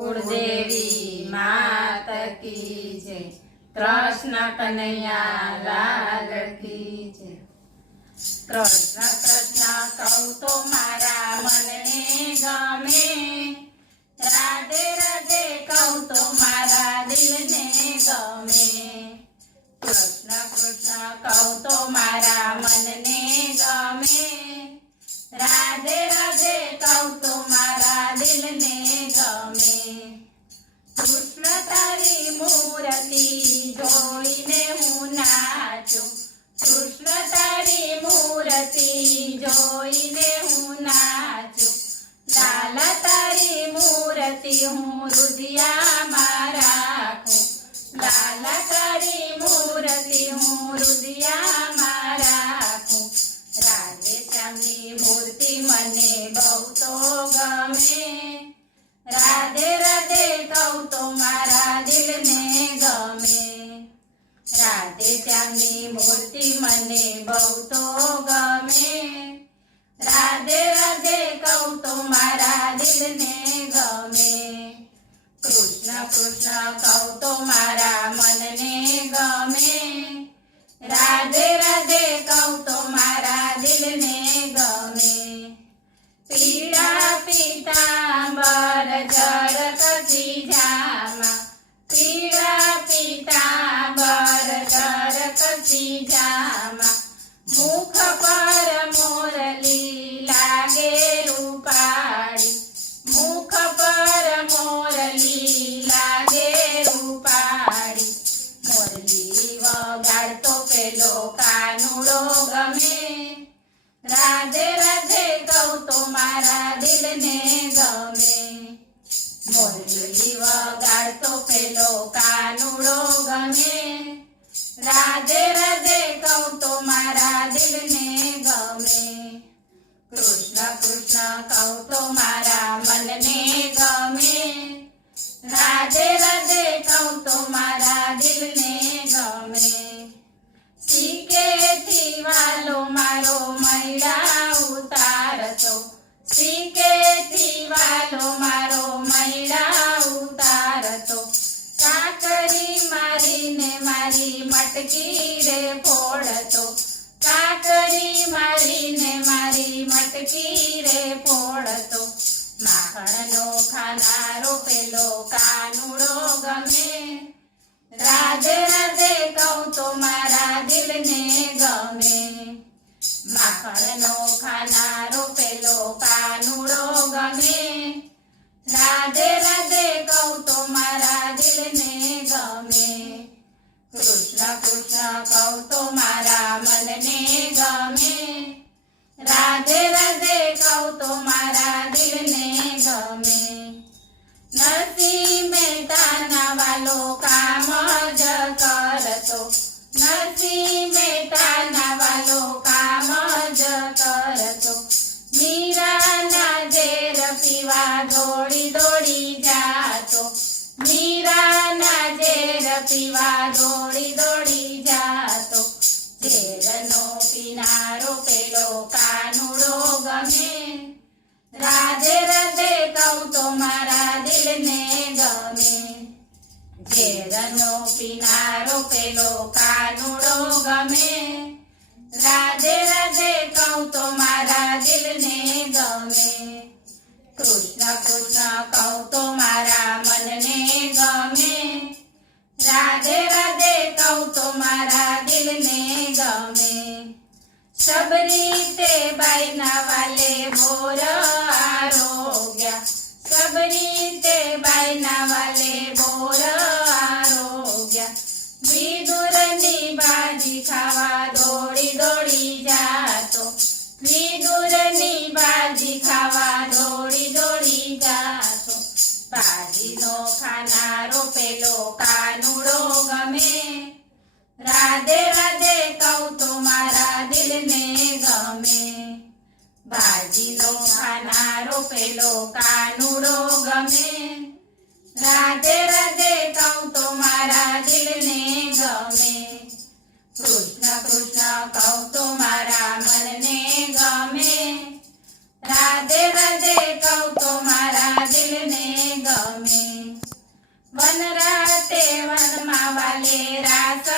कुलदेवी मात की जय। कृष्ण कन्हैया लाल की जय। कृष्ण कृष्ण कहूं तो मारा मन ने गमे, राधे राधे कहूं तो मारा दिल ने गमे। कृष्ण कृष्ण कहूं तो मारा मन ने गमे, राधे राधे कहूं तो मारा दिल ने गमे। कृष्ण तारी मूर्ति जोईने हूँ नाचूं, कृष्ण तारी मूर्ति जोईने हूँ नाचूं। लाला तारी मूर्ति हूँ हृदयમાં રાખું, लाला तारी मूर्ति हूँ हृदयમાં રાખું। राधे श्यामनी मूर्ति मने बहु तो गमे, राधे राधे कहूं तो मारा दिल ने गमे। राधे श्यामनी मूर्ति मने बहु तो गमे, राधे राधे कहूं तो मारा दिल ने गमे। कृष्ण कृष्ण कहूं तो मारा मन ने गमे, राधे राधे कहूं तो मारा दिल ने गमे। पीड़ा पीतांबर जड़ कसी जामा, पीड़ा पीतांबर जड़ कसी जामा। मुख पर मोरली लागे रूपाड़ी, मुख पर मोरली लागे रूपाड़ी। मोरली वगाड़तो पेलो कानुड़ो गमे, राधे राधे कहूं तो मारा दिल ने गमे। मोरली वगाड़तो पेलो कानुड़ो गमे, राधे राधे कहूं तो मारा दिल ने गमे। कृष्ण कृष्ण कहूं तो मारा मन ने गमे, राधे राधे कहूं तो मारा दिल ने गमे। सीकेथी वालो मारो मैला उतारतो, सीकेथी वालो मारो मैला उतारतो। काकरी मारीने मारी मटकी रे फोड़तो, काकरी मारीने मारी मटकी रे फोड़तो। माखणनो खानारो पेलो कानुड़ो गमे, राधे राधे कहूं तो मारा दिल ने गमे। माखणनो खानारो पेलो कानुड़ो गमे, राधे राधे कहूं तो मारा दिल ने गमे। कृष्ण कृष्ण कहूं तो मारा मन ने गमे, राधे राधे कहूं तो मारा दिल ने गमे। नरसिंह મહેતાના વાલો કામ જ કરતો, નરસિંહ મહેતાના વાલો કામ જ કરતો। મીરાના ઝેર પીવા દોડી દોડી જાતો, મીરાના ઝેર પીવા દોડી દોડી જાતો। ઝેરનો પીનારો પેલો કાનુડો ગમે, राधे राधे कहूं तो मारा दिल ने गमे। झेरनो पीनारो पेलो कानुड़ो गमे, राधे राधे कहूं तो मारा दिल ने गमे। कृष्ण कृष्ण कहूं तो मारा मन ने गमे, राधे राधे कहूं तो मारा दिल ने गमे। सब रीते बाईना वाले बोर आरोग्या, सब रीते बाईना वाले बोर आरोग्या। विदुरनी भाजी खावा दौड़ी दौड़ी जातो, विदुरनी भाजी खावा दौड़ी दौड़ी जातो। भाजीनो खानारो पेलो कानुड़ो गमे, राधे राधे कहूं तो मारा दिल ने गमे। भाजीनो खानारो पेलो कानुड़ो गमे, राधे राधे कहूं तो मारा दिल ने गमे। कृष्ण कृष्ण कहूं तो मारा मन ने गमे, રાધે રાધે કહું તો મારા દિલને ગમે વનરાતે વનમાં વાલે રાસ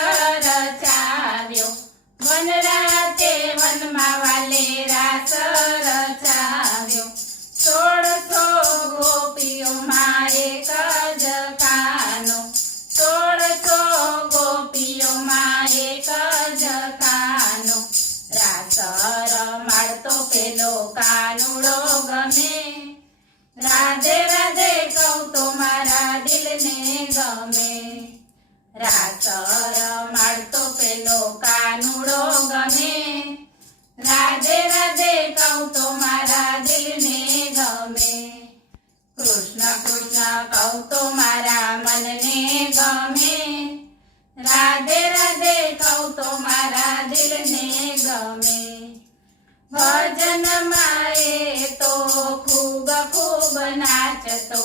રચાવ્યો વનરાતે વનમાં વાલે રાસ રચાવ્યો 1600 ગોપીઓમાં એક જ કાનો 1600 ગોપીઓમાં એક જ કાનો રાસ રમાડતો પેલો કાનુડો ગમે રાધે રાધે કહું તો મારા દિલને ગમે રાસ રમાડતો પેલો કાનુડો ગમે રાધે રાધે કહું તો મારા દિલને ગમે કૃષ્ણ કૃષ્ણ કહું તો મારા મનને ગમે રાધે રાધે કહું તો મારા દિલને ગમે ભજનમાં એ તો ખૂબ ખૂબ નાચતો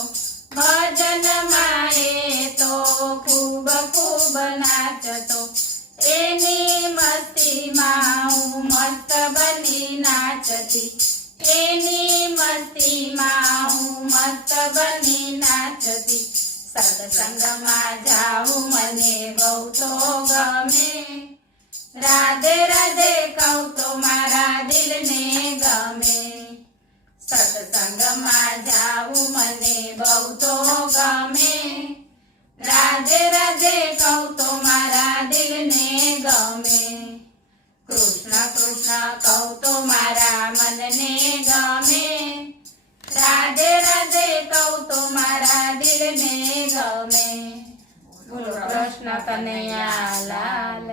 ભજનમાં એ તો ખૂબ ખૂબ નાચતો એની મસ્તીમાં હું મસ્ત બની નાચતી એની મસ્તીમાં હું મસ્ત બની નાચતી સત્સંગમાં જાઉં મને બહુ તો ગમે રાધે રાધે કહું તો મારા દિલને ગમે સત્સંગમાં જાઉં મને બહુ તો ગમે રાધે રાધે કહું તો મારા દિલને ગમે કૃષ્ણ કૃષ્ણ કહું તો મારા મનને ગમે રાધે રાધે કહું તો મારા દિલને ગમે બોલો કૃષ્ણ કનૈયા લાલ